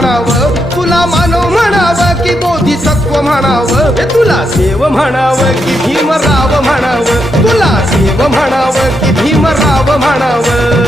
म्हणावं, तुला मानव म्हणावं की बोधिसत्व म्हणावं, तुला देव म्हणावं की भीमराव म्हणावं, तुला देव म्हणावं की भीमराव म्हणावं.